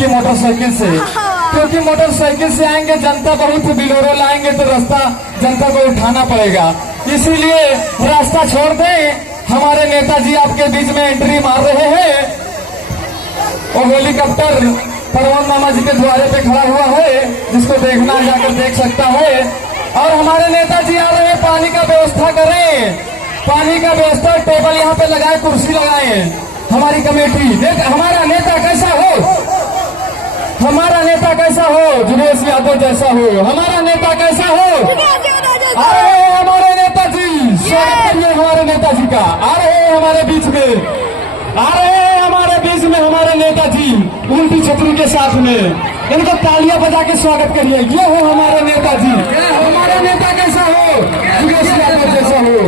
की मोटरसाइकिल से, क्योंकि मोटरसाइकिल से आएंगे जनता बहुत बिलोरो लाएंगे तो रास्ता जनता को उठाना पड़ेगा, इसीलिए रास्ता छोड़ दें। हमारे नेताजी आपके बीच में एंट्री मार रहे हैं। वो हेलीकॉप्टर परवन मामा जी के द्वारे पे खड़ा हुआ है, जिसको देखना जाकर देख सकता है। और हमारे नेताजी आ रहे हैं, पानी का व्यवस्था करें, पानी का व्यवस्था, टेबल यहाँ पे लगाए, कुर्सी लगाए। हमारी कमेटी हमारा नेता कैसा हो, हमारा नेता कैसा हो, जुगेश यादव जैसा हो, हमारा नेता कैसा हो। आ रहे हैं हमारे नेताजी, स्वागत करिए हमारे नेताजी का। आ रहे हैं हमारे बीच में, आ रहे हैं हमारे बीच में हमारे नेताजी उल्टी छतरी के साथ में। इनको तालियां बजा के स्वागत करिए। ये हो हमारे नेताजी, हमारा नेता कैसा हो, जुगेश यादव जैसा हो।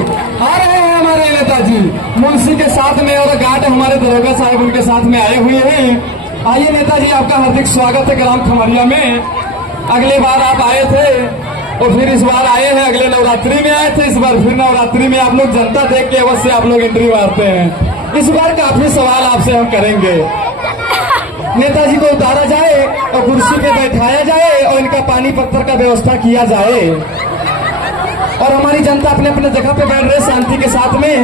आ रहे हैं हमारे नेताजी मुंशी के साथ में, और गार्ड हमारे दरोगा साहब उनके साथ में आए हुए हैं। आइए नेताजी, आपका हार्दिक स्वागत है ग्राम खमरिया में। अगले बार आप आए थे और फिर इस बार आए हैं, अगले नवरात्रि में आए थे, इस बार फिर नवरात्रि में आप लोग जनता देख के अवश्य आप लोग एंट्री मारते हैं। इस बार काफी सवाल आपसे हम करेंगे। नेताजी को उतारा जाए और कुर्सी पे बैठाया जाए और इनका पानी पत्थर का व्यवस्था किया जाए, और हमारी जनता अपने अपने जगह पे बैठ रहे शांति के साथ में।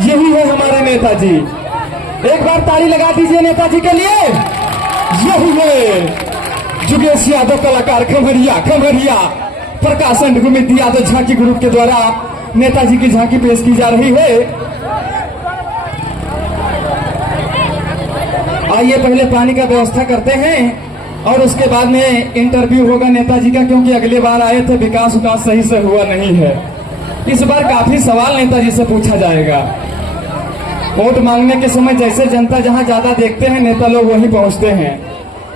यही है हमारे नेताजी। एक बार ताली लगा दीजिए नेताजी के लिए। यही है जुगेश यादव कलाकार खमरिया, खमरिया प्रकाशन गुमित यादव झांकी ग्रुप के द्वारा नेताजी की झांकी पेश की जा रही है। आइए पहले पानी का व्यवस्था करते हैं और उसके बाद में इंटरव्यू होगा नेताजी का, क्योंकि अगले बार आए थे विकास विकास सही से हुआ नहीं है। इस बार काफी सवाल नेताजी से पूछा जाएगा। वोट मांगने के समय जैसे जनता जहां ज्यादा देखते हैं नेता लोग वहीं पहुंचते हैं,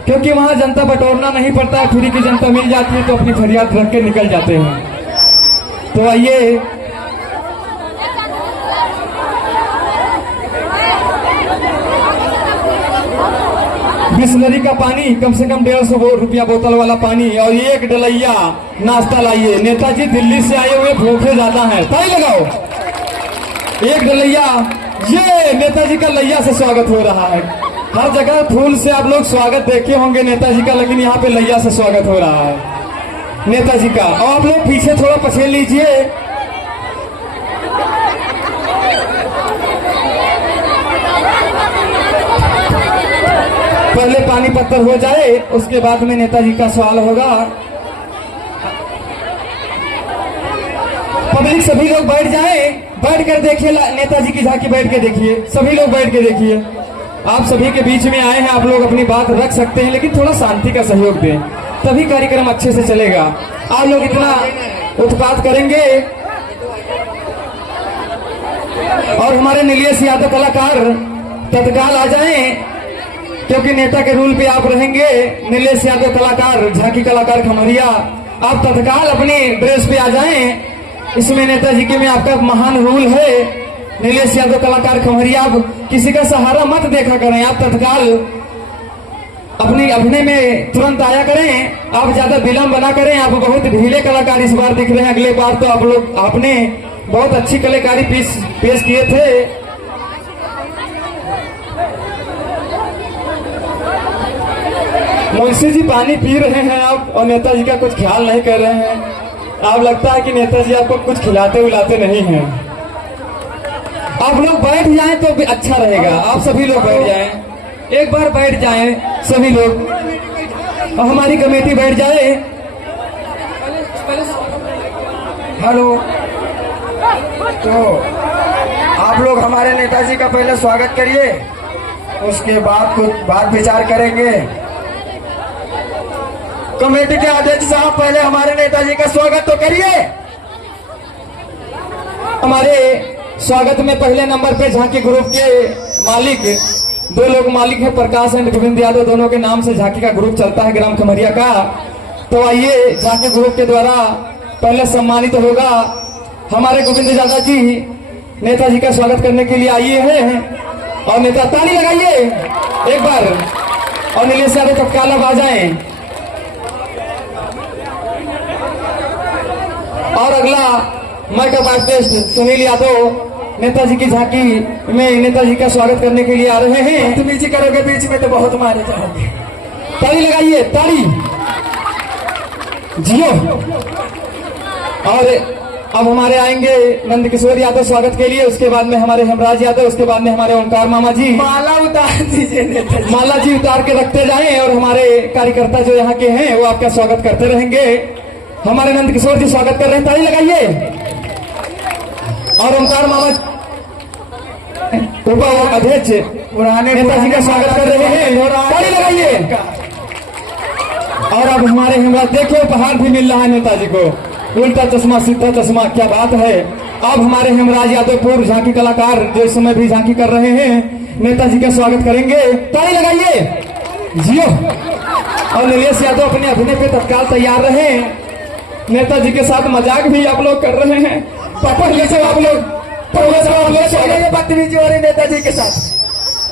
क्योंकि वहां जनता बटोरना नहीं पड़ता है, फ्री की जनता मिल जाती है तो अपनी फरियाद रख के निकल जाते हैं। तो आइए बिस्लरी का पानी कम से कम 150 रुपया बोतल वाला पानी और एक डलैया नाश्ता लाइए। नेताजी दिल्ली से आए हुए भूखे ज्यादा हैं, ताली लगाओ। एक डलैया, ये नेताजी का लैया से स्वागत हो रहा है। हर जगह फूल से आप लोग स्वागत देखे होंगे नेताजी का, लेकिन यहाँ पे लैया से स्वागत हो रहा है नेताजी का। और आप लोग पीछे थोड़ा पछेल लीजिए। पहले पानी पत्थर हो जाए, उसके बाद में नेताजी का सवाल होगा। पब्लिक सभी लोग बैठ जाएं, बैठ कर देखिए नेताजी की झांकी, बैठ के देखिए, सभी लोग बैठ के देखिए। आप सभी के बीच में आए हैं, आप लोग अपनी बात रख सकते हैं, लेकिन थोड़ा शांति का सहयोग दें, तभी कार्यक्रम अच्छे से चलेगा। आप लोग इतना उत्पात करेंगे और हमारे नीलेश यादव कलाकार तत्काल आ जाएं, क्योंकि नेता के रूल पे आप रहेंगे। नीलेश यादव कलाकार, झांकी कलाकार खमरिया, आप तत्काल अपने ड्रेस पे आ जाएं। इसमें नेताजी के में आपका महान रूल है। नीलेश यादव कलाकार खमरिया, आप किसी का सहारा मत देखा करें, आप तत्काल अपनी अभिनय में तुरंत आया करें। आप ज्यादा विलम्ब बना करें। आप बहुत ढीले कलाकार इस बार दिख रहे हैं, अगले बार तो आप लोग आपने बहुत अच्छी कलाकारी पेश किए थे। मुंशी जी पानी पी रहे हैं आप और नेताजी का कुछ ख्याल नहीं कर रहे हैं। आप लगता है कि नेताजी आपको कुछ खिलाते उलाते नहीं हैं। आप लोग बैठ जाएं तो भी अच्छा रहेगा। आप सभी लोग बैठ जाएं, एक बार बैठ जाएं सभी लोग, और हमारी कमेटी बैठ जाए। हेलो, तो आप लोग हमारे नेताजी का पहले स्वागत करिए, उसके बाद कुछ बात विचार करेंगे। कमेटी के अध्यक्ष साहब पहले हमारे नेताजी का स्वागत तो करिए। हमारे स्वागत में पहले नंबर पे झांकी ग्रुप के मालिक, दो लोग मालिक हैं, प्रकाश एंड गोविंद यादव, दोनों के नाम से झांकी का ग्रुप चलता है ग्राम खमरिया का। तो आइए झांकी ग्रुप के द्वारा पहले सम्मानित होगा हमारे गोविंद यादव जी, नेताजी का स्वागत करने के लिए आइए हैं। और नेता ताली लगाइए एक बार, और नीलेश यादव तत्काल अब आ जाएं। और अगला मैकअप आर्टिस्ट सुनील यादव नेताजी की झांकी में नेताजी का स्वागत करने के लिए आ रहे हैं। बदतमीजी करोगे बीच में तो बहुत मारे जाओगे। ताली लगाइए, ताली जियो। और अब हमारे आएंगे नंदकिशोर यादव स्वागत के लिए, उसके बाद में हमारे हेमराज यादव, उसके बाद में हमारे ओंकार मामा जी। माला उतार दीजिए नेताजी। माला जी उतार के रखते जाएं और हमारे कार्यकर्ता जो यहाँ के हैं वो आपका स्वागत करते रहेंगे। हमारे नंदकिशोर जी स्वागत कर रहे हैं, ताली लगाइए। और ओंकार मामा ऊपर अध्यक्ष पुराने नेताजी का स्वागत कर रहे हैं, ताली लगाइए। और अब हमारे हेमराज, देखिए उपहार भी मिल रहा है नेताजी को, उल्टा चश्मा सीधा चश्मा, क्या बात है। अब हमारे हेमराज यादव पूर्व झांकी कलाकार जो इस समय भी झांकी कर रहे हैं, नेताजी का स्वागत करेंगे, ताली लगाइए जियो। और नीलेश यादव अपने अभिनय पे तत्काल तैयार रहे, नेताजी के साथ मजाक भी आप लोग कर रहे हैं। पहले से आप लोग बदतमीजी हो रही नेताजी के साथ।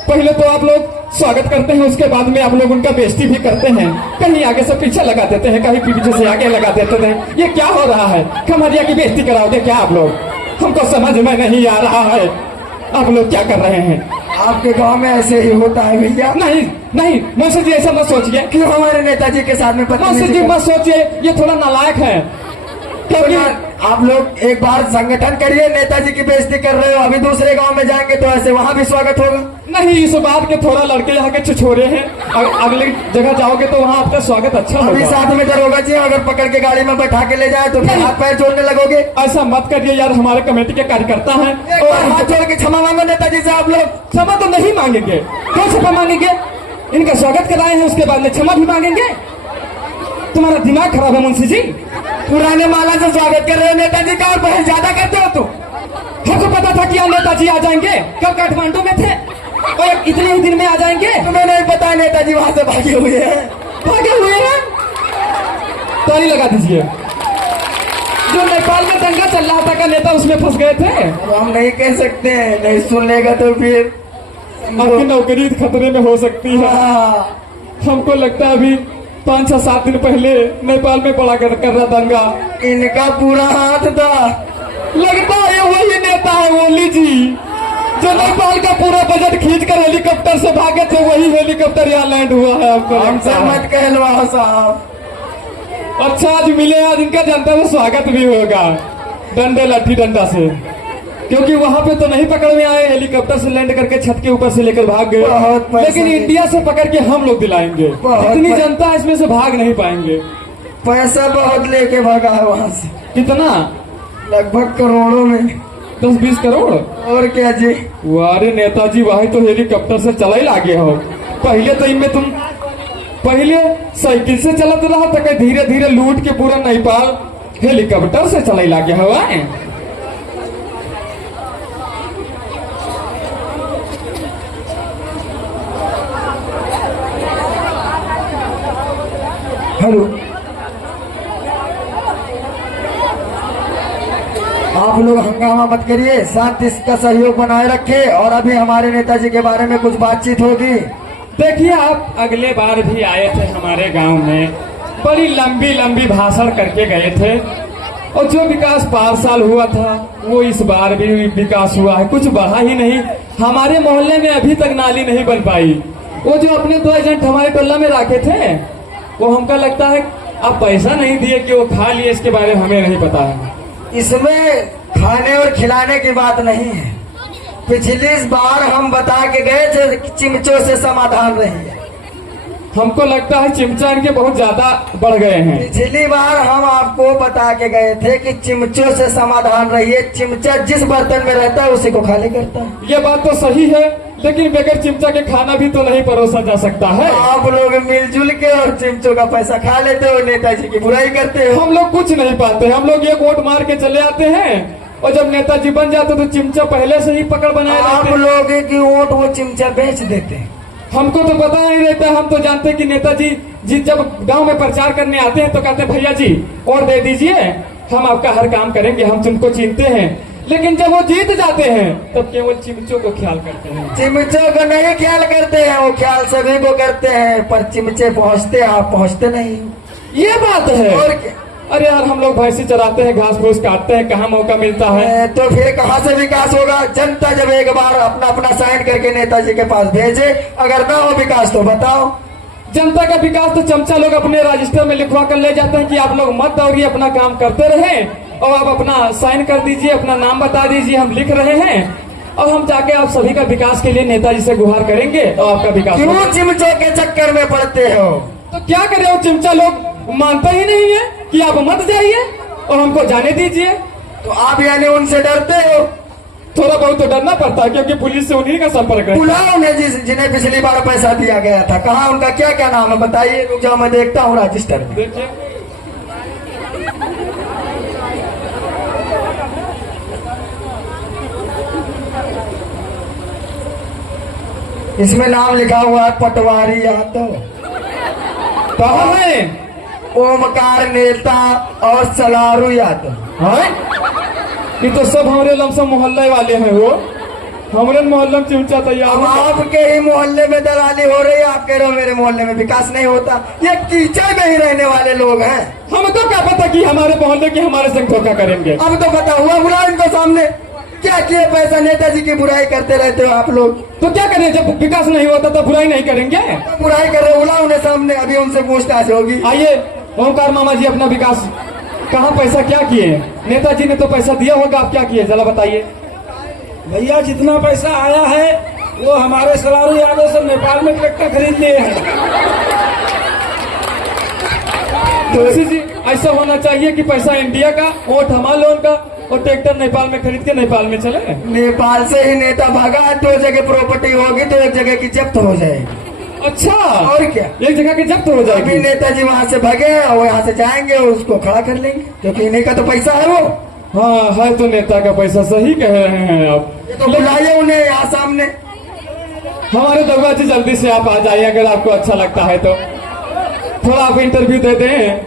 पहले तो आप लोग स्वागत करते हैं, उसके बाद में आप लोग उनका बेइज्जती भी करते हैं, कहीं आगे से पीछे लगा देते हैं, कहीं पीछे से आगे लगा देते हैं। ये क्या हो रहा है? खमरिया की बेइज्जती कराओगे क्या आप लोग? हमको समझ में नहीं आ रहा है आप लोग क्या कर रहे हैं। आपके गांव में ऐसे ही होता है भैया? नहीं नहीं मौसी जी, ऐसा मत सोचिए। क्यों हमारे नेताजी के साथ में मौसी जी मत सोचिए, ये थोड़ा नालायक है। क्योंकि आप लोग एक बार संगठन करिए, नेताजी की बेइज्जती कर रहे हो, अभी दूसरे गांव में जाएंगे तो ऐसे वहां भी स्वागत होगा। नहीं, इस बात के थोड़ा लड़के यहाँ के छिछोरे हैं, अगले जगह जाओगे तो वहाँ आपका स्वागत अच्छा अभी होगा। साथ में दरोगा जी अगर पकड़ के गाड़ी में बैठा के ले जाए तो फिर नहीं। हाथ पैर जोड़ने लगोगे। ऐसा मत करिए यार, हमारे कमेटी के कार्यकर्ता हैं एक बार हाथ जोड़ के क्षमा मांगो नेताजी से आप लोग। क्षमा तो नहीं मांगेंगे, क्यों क्षमा मांगेंगे? इनका स्वागत कराए हैं, उसके बाद में क्षमा भी मांगेंगे? तुम्हारा दिमाग खराब है मुंशी जी। पुराने माला से स्वागत कर रहे हो नेताजी का, और बहुत ज्यादा करते हो तुम। हमको पता था कि यहाँ नेताजी आ जाएंगे, कब काठमांडू में थे और इतने ही दिन में आ जाएंगे। तुम्हें नहीं पता नेताजी वहां से भागे हुए हैं। भागे हुए हैं? ताली लगा दीजिए। जो नेपाल में दंगा चल रहा था का नेता उसमें फंस गए थे। अब हम नहीं कह सकते हैं, नहीं सुन लेगा तो फिर आपकी नौकरी खतरे में हो सकती है। हाँ। हमको लगता है अभी 5-7 दिन पहले नेपाल में पड़ा कर रहा दंगा, इनका पूरा हाथ था। लगता है वही नेता है ओली जी, जो नेपाल का पूरा बजट खींचकर हेलीकॉप्टर से भागे थे, वही हेलीकॉप्टर यहाँ लैंड हुआ है। आपको हमसे मत कहलवाओ साहब। अच्छा आज मिले, आज इनका जनता से स्वागत भी होगा डंडे लाठी डंडा से, क्योंकि वहां पे तो नहीं पकड़ में आए, हेलीकॉप्टर से लैंड करके छत के ऊपर से लेकर भाग बहुत गए। पैसा लेकिन इंडिया से पकड़ के हम लोग दिलाएंगे, बहुत इतनी जनता इसमें से भाग नहीं पाएंगे। पैसा बहुत लेके भागा है वहां से, कितना? लगभग करोड़ों में। 10-20 करोड़। और क्या जी? वारे नेताजी वही तो हेलीकॉप्टर से चला ही लागे हो। पहले तो इनमें तुम पहले साइकिल से चलत रहा तो धीरे धीरे लूट के पूरा नेपाल हेलीकॉप्टर से चला ही लागे हो। हेलो, आप लोग हंगामा मत करिए, शांति का सहयोग बनाए रखे। और अभी हमारे नेताजी के बारे में कुछ बातचीत होगी। देखिए, आप अगले बार भी आए थे हमारे गांव में, बड़ी लंबी लंबी भाषण करके गए थे, और जो विकास 5 साल हुआ था वो इस बार भी विकास हुआ है, कुछ बढ़ा ही नहीं। हमारे मोहल्ले में अभी तक नाली नहीं बन पाई। वो जो अपने 2 एजेंट हमारे टोला में रखे थे, वो हमका लगता है आप पैसा नहीं दिए कि वो खा लिए, इसके बारे में हमें नहीं पता है। इसमें खाने और खिलाने की बात नहीं है। पिछली बार हम बता के गए थे कि चिमचों से समाधान रही है। हमको लगता है चिमचा इनके बहुत ज्यादा बढ़ गए हैं। पिछली बार हम आपको बता के गए थे कि चिमचों से समाधान रही है। चिमचा जिस बर्तन में रहता है उसी को खाली करता है। ये बात तो सही है, लेकिन बगैर चिमचा के खाना भी तो नहीं परोसा जा सकता है। आप लोग मिलजुल के और चिमचों का पैसा खा लेते हो, नेताजी की बुराई करते हो। हम लोग कुछ नहीं पाते, हम लोग एक वोट मार के चले आते हैं, और जब नेताजी बन जाते तो चिमचा पहले से ही पकड़ बनाए आप रहते हैं। लोग की वोट वो चिमचा बेच देते हैं। हमको तो पता नहीं रहता, हम तो जानते हैं कि नेताजी जी जब गांव में प्रचार करने आते हैं तो कहते हैं भैया जी और दे दीजिए, हम आपका हर काम करेंगे, हम तुमको चिनते हैं। लेकिन जब वो जीत जाते हैं तब केवल चिमचों को ख्याल करते हैं। चिमचों को नहीं ख्याल करते हैं, वो ख्याल सभी को करते हैं, पर चिमचे पहुंचते, आप पहुंचते नहीं। ये बात है। और क्या? अरे यार, हम लोग भैंसी चराते हैं, घास फूस काटते हैं, कहाँ मौका मिलता है। तो फिर कहाँ से विकास होगा? जनता जब एक बार अपना अपना साइन करके नेताजी के पास भेजे, अगर ना हो विकास तो बताओ। जनता का विकास तो चमचा लोग अपने रजिस्टर में लिखवा कर ले जाते हैं कि आप लोग मत दौड़िए, अपना काम करते रहें और आप अपना साइन कर दीजिए, अपना नाम बता दीजिए, हम लिख रहे हैं और हम जाके आप सभी का विकास के लिए नेताजी से गुहार करेंगे और आपका विकास क्यों होगा। चिमचों के चक्कर में पड़ते हो? तो क्या करें, वो चिमचा लोग मानते ही नहीं है कि आप मत जाइए और हमको जाने दीजिए। तो आप यानी उनसे डरते हो? थोड़ा बहुत तो डरना पड़ता है क्योंकि पुलिस से उन्हीं का संपर्क है। बुलाओ उन्हें जिन्हें पिछली बार पैसा दिया गया था, कहाँ उनका क्या क्या नाम है बताइए, रुक जाओ मैं देखता हूँ रजिस्टर में। देखिए इसमें नाम लिखा हुआ है पटवारी यादव, कहाँ है? ओमकार नेता और सलारू यादव। हाँ? ये तो सब हमारे लमसम मोहल्ले वाले हैं। वो हमारे मोहल्ले में चिमचा तैयार अब है। आपके ही मोहल्ले में दलाली हो रही है, आप कह रहे हो मेरे मोहल्ले में विकास नहीं होता। ये कीचड़ में ही रहने वाले लोग हैं। हमको क्या पता कि हमारे मोहल्ले के हमारे संग धोखा करेंगे। अब तो पता हुआ, बुलाओ इनको सामने। क्या किए पैसा, नेताजी की बुराई करते रहते हो आप लोग। तो क्या करें, जब विकास नहीं होता तो बुराई नहीं करेंगे। तो बुराई कर रहे हो, बुलाओ उन्हें सामने, अभी उनसे पूछताछ होगी। आइए ओमकार मामा जी, अपना विकास कहाँ पैसा क्या किए? नेताजी ने तो पैसा दिया होगा, आप क्या किए जरा बताइए। भैया जितना पैसा आया है वो हमारे सलारू यादव से नेपाल में ट्रैक्टर खरीद लिए हैं। तुलसी जी, ऐसा होना चाहिए कि पैसा इंडिया का, वोट हमारे लोगों का और ट्रैक्टर नेपाल में खरीद के नेपाल में चले। नेपाल से ही नेता भागा, 2 जगह प्रॉपर्टी होगी तो 1 जगह की जब्त हो जाएगी। अच्छा, और क्या, एक जगह की जब्त हो अभी जाएगी। नेताजी वहाँ से भागे और वो यहाँ से जाएंगे और उसको खड़ा कर लेंगे, क्योंकि इन्हीं का तो पैसा है वो। हाँ है तो नेता का पैसा, सही कह रहे हैं आप। तो बुलाइए उन्हें यहाँ सामने। हमारे दरबार जी जल्दी से आप आ जाइए अगर आपको अच्छा लगता है तो। थोड़ा आप इंटरव्यू दे दें,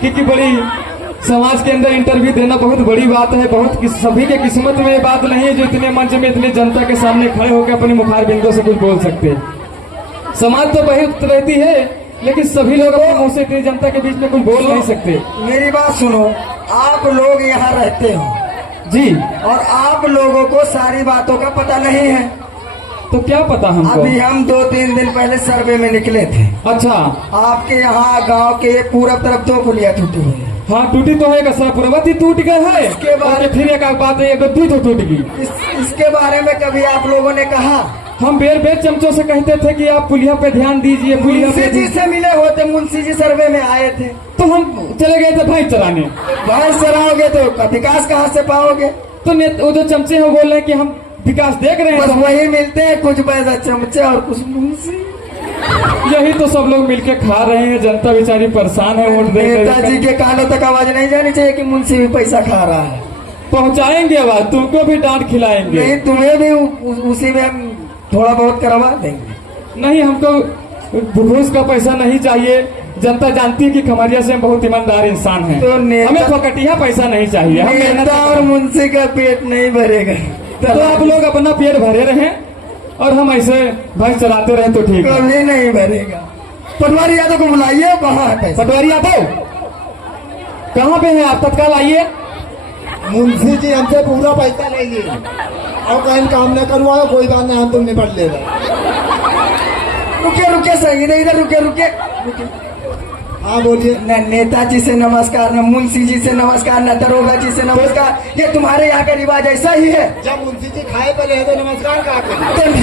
क्योंकि बड़ी समाज के अंदर इंटरव्यू देना बहुत बड़ी बात है। बहुत सभी के किस्मत में ये बात नहीं है जो इतने मंच में इतने जनता के सामने खड़े होकर अपने मुखार बिंदु से कुछ बोल सकते। समाज तो बहुत रहती है लेकिन सभी लोग अपने मुंह से इतनी जनता के बीच में कुछ बोल नहीं सकते। मेरी बात सुनो, आप लोग यहाँ रहते हो जी, और आप लोगों को सारी बातों का पता नहीं है। तो क्या पता हमको। अभी हम 2-3 दिन पहले सर्वे में निकले थे। अच्छा, आपके यहाँ गांव के पूरब तरफ 2 पुलिया टूटी हुई है। हाँ टूटी तो है, सरपुरवती टूट गया है। इसके बाद- और फिर एक बात है, गद्दी तो टूट गई। इसके बारे में कभी आप लोगों ने कहा? हम बेर बेर चमचों से कहते थे कि आप पुलिया पे ध्यान दीजिए, पुलिया मुंशी पे जी से मिले होते, मुंशी जी सर्वे में आए थे। तो हम चले गए थे भैंस चराने। भैंस चराओगे तो विकास कहाँ से पाओगे? तो वो जो चमचे हैं वो बोल रहे हैं कि हम विकास देख रहे बस हैं। वही मिलते हैं, कुछ पैसा चमचे और कुछ मुंशी। यही तो सब लोग मिलके खा रहे हैं, जनता बेचारी परेशान है वोट दे नेताजी के कानों तक आवाज नहीं जानी चाहिए कि मुंशी भी पैसा खा रहा है। पहुंचाएंगे आवाज, तुमको भी डांट खिलाएंगे। नहीं, तुम्हें भी उसी में हम थोड़ा बहुत करवा देंगे। नहीं, हमको घूस का पैसा नहीं चाहिए। जनता जानती है कि खमरिया से हम बहुत ईमानदार इंसान हैं। तो नेता- हमें फकटिया पैसा नहीं चाहिए। हम मेहनत नेता और मुंशी का पेट नहीं भरेगा। तो आप लोग अपना पेट भरे रहें और हम ऐसे भैंस चराते रहे तो ठीक है। कभी नहीं भरेगा। पटवारी यादव को बुलाइए, कहाँ है पैसा? पटवारी यादव कहाँ पे हैं आप? तत्काल आइए। मुंशी जी हमसे पूरा पैसा लेंगे और कहीं काम न करवाओ, कोई बात नहीं, हम तुम निपट लेगा। रुके रुके सही, इधर रुके रुके। हाँ बोलिए। न नेताजी से नमस्कार, न मुंशी जी से नमस्कार, न दरोगा जी से नमस्कार। ये तुम्हारे यहाँ का रिवाज ऐसा ही है? जब मुंशी जी खाए पहले तो नमस्कार कहा करें। तो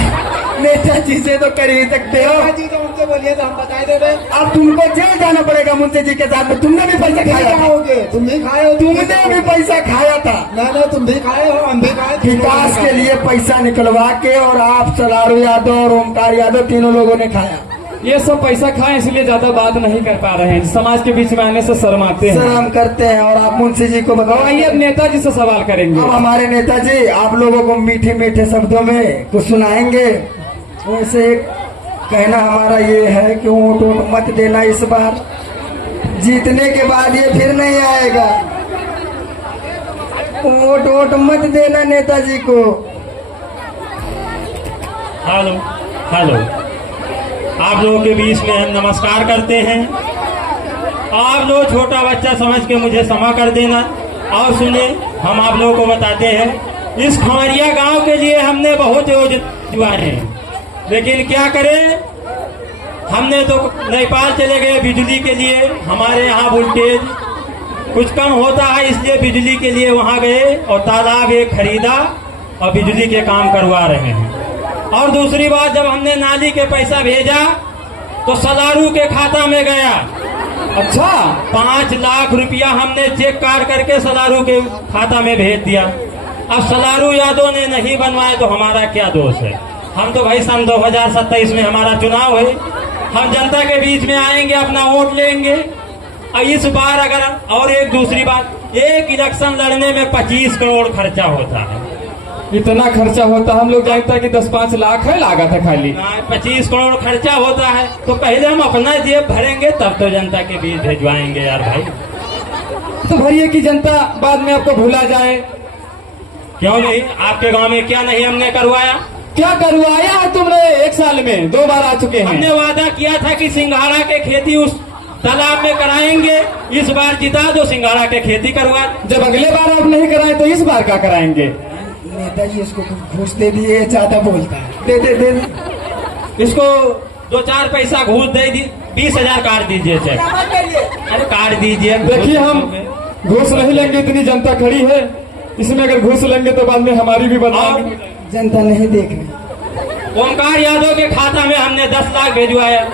नेताजी से तो कर ही सकते हो। जी तो उनसे बोलिए तो हम बताए दे रहे। अब तुमको जेल जाना पड़ेगा मुंशी जी के साथ में। तुमने भी पैसा क्या खाया था। खाओगे? तुम भी खाए हो? तुमने भी पैसा खाया था। नहीं, तुम भी खाए हो, हम भी खाए। विकास के लिए पैसा निकलवा के, और आप सलारू यादव और ओमकार यादव तीनों लोगों ने खाया। ये सब पैसा खाएं इसलिए ज्यादा बात नहीं कर पा रहे हैं। समाज के बीच में आने से शर्माते हैं। शर्म करते हैं। और आप मुंशी जी को बताओ। आइए अब नेताजी से सवाल करेंगे। अब हमारे नेताजी आप लोगों को मीठे मीठे शब्दों में कुछ सुनाएंगे। वैसे एक कहना हमारा ये है कि वोट वोट मत देना इस बार। जीतने के बाद ये फिर नहीं आएगा। वोट वोट मत देना नेताजी को। हेलो हेलो, आप लोगों के बीच में हम नमस्कार करते हैं। आप लोग छोटा बच्चा समझ के मुझे क्षमा कर देना। और सुने, हम आप लोगों को बताते हैं, इस खमरिया गांव के लिए हमने बहुत योजना हैं, लेकिन क्या करें, हमने तो नेपाल चले गए बिजली के लिए, हमारे यहाँ वोल्टेज कुछ कम होता है, इसलिए बिजली के लिए वहाँ गए और तालाब एक खरीदा और बिजली के काम करवा रहे हैं। और दूसरी बात, जब हमने नाली के पैसा भेजा तो सलारू के खाता में गया। अच्छा, 5 लाख रुपया हमने चेक काट करके सलारू के खाता में भेज दिया। अब सलारू यादव ने नहीं बनवाए तो हमारा क्या दोष है? हम तो भाई सन 2027 में हमारा चुनाव है, हम जनता के बीच में आएंगे, अपना वोट लेंगे। और इस बार अगर, और एक दूसरी बात, एक इलेक्शन लड़ने में 25 करोड़ खर्चा होता है। इतना खर्चा होता, हम लोग जानते हैं कि 10-5 लाख है लागत है खाली। 25 करोड़ खर्चा होता है, तो पहले हम अपना जेब भरेंगे तब तो जनता के बीच भिजवाएंगे यार भाई। तो भरिए कि जनता बाद में आपको भूला जाए। क्यों नहीं? आपके गांव में क्या नहीं हमने करवाया? क्या करवाया है तुमने? 1 साल में 2 बार आ चुके हैं। हमने वादा किया था कि सिंघाड़ा के खेती उस तालाब में कराएंगे, इस बार जिता दो, सिंघाड़ा के खेती करवा। जब अगले बार आप नहीं कराए तो इस बार क्या कराएंगे? नेताजी इसको घूस दे दिए, ज्यादा बोलता है। दे दे दे इसको 2-4 पैसा घूस दे दी, 20,000 काट दीजिए चेक। अरे काट दीजिए। देखिए, हम घूस नहीं लेंगे, इतनी जनता खड़ी है, इसमें अगर घूस लेंगे तो बाद में हमारी भी बदनामी। जनता नहीं देख रही। ओमकार यादव के खाता में हमने 10 लाख भेजवाया।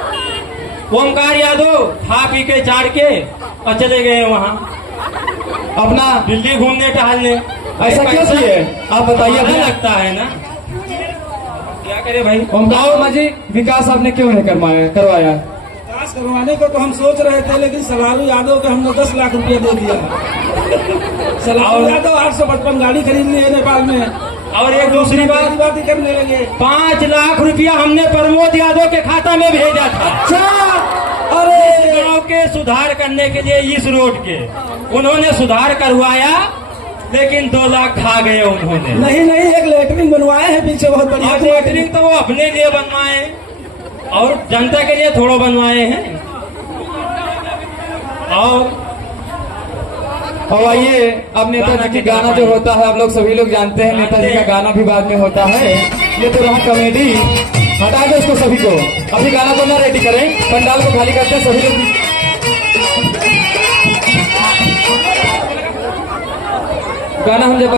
ओमकार यादव खा पी के चाड़ के और चले गए वहाँ अपना दिल्ली घूमने टहलने। ऐसा क्यों किए आप बताइए? हमें लगता है ना, क्या करे भाई। ओमकार वर्मा जी, विकास आपने क्यों नहीं करवाया? विकास करवाने को तो हम सोच रहे थे, लेकिन सलारू यादव को हमने 10 लाख रुपया दे दिया। सलारू यादव 855 गाड़ी खरीद ली है नेपाल में। और एक दूसरी बात ही करने लगे। 5 लाख रुपया हमने प्रमोद यादव के खाता में भेजा था। अरे गांव के सुधार करने के लिए, इस रोड के उन्होंने सुधार करवाया, लेकिन 2 लाख खा गए उन्होंने। नहीं, एक लेटरिन बनवाए हैं पीछे बहुत बढ़िया। लेटरिन तो वो अपने लिए बनवाए और जनता के लिए थोड़ा बनवाए हैं। और आइए, अब नेताजी की गाना जो होता है आप लोग सभी लोग जानते हैं, नेताजी का गाना भी बाद में होता है। ये तो रहा कॉमेडी, हटा दो इसको सभी को। अभी गाना को ना रेडी करें, पंडाल को खाली करते हैं सभी लोग। गाना हम जब